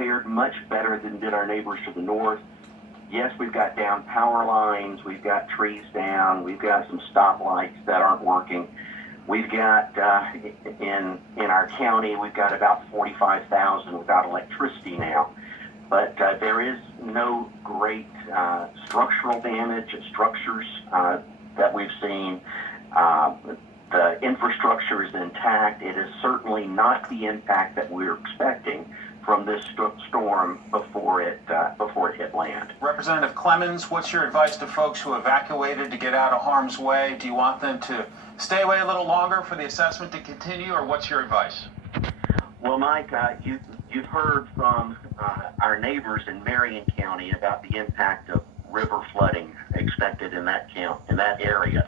fared much better than did our neighbors to the north. Yes, we've got down power lines, we've got trees down, we've got some stoplights that aren't working. We've got, in our county, we've got about 45,000 without electricity now. But there is no great structural damage at structures that we've seen. The infrastructure is intact. It is certainly not the impact that we're expecting from this storm before it hit land. Representative Clemens, what's your advice to folks who evacuated to get out of harm's way? Do you want them to stay away a little longer for the assessment to continue, or what's your advice? Well, Mike, you've heard from our neighbors in Marion County about the impact of river flooding expected in that area.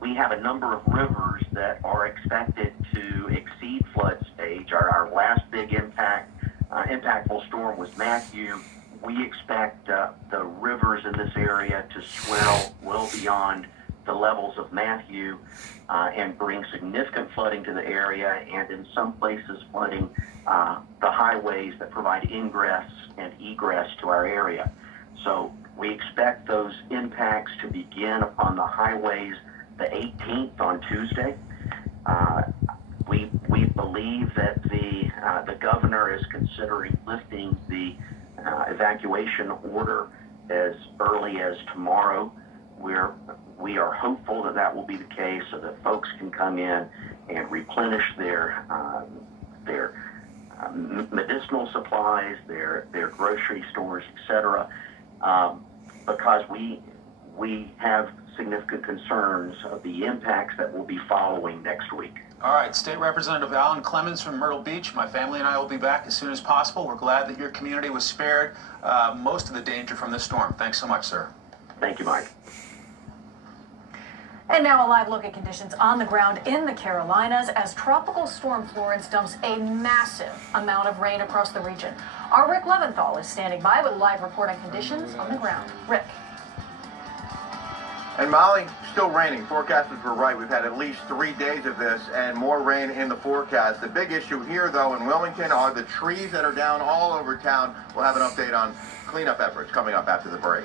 We have a number of rivers that are expected to exceed flood stage. Our last big impactful storm was Matthew. We expect the rivers in this area to swell well beyond the levels of Matthew and bring significant flooding to the area, and in some places flooding the highways that provide ingress and egress to our area. So we expect those impacts to begin upon the highways the 18th on Tuesday. We believe that the governor is considering lifting the evacuation order as early as tomorrow. We are hopeful that will be the case, so that folks can come in and replenish their medicinal supplies, their grocery stores, etc. Because we have significant concerns of the impacts that will be following next week. All right, State Representative Alan Clemens from Myrtle Beach. My family and I will be back as soon as possible. We're glad that your community was spared most of the danger from this storm. Thanks so much, sir. Thank you, Mike. And now a live look at conditions on the ground in the Carolinas as Tropical Storm Florence dumps a massive amount of rain across the region. Our Rick Leventhal is standing by with a live report on conditions on the ground. Rick. And Molly, still raining. Forecasters were right. We've had at least 3 days of this and more rain in the forecast. The big issue here, though, in Wilmington are the trees that are down all over town. We'll have an update on cleanup efforts coming up after the break.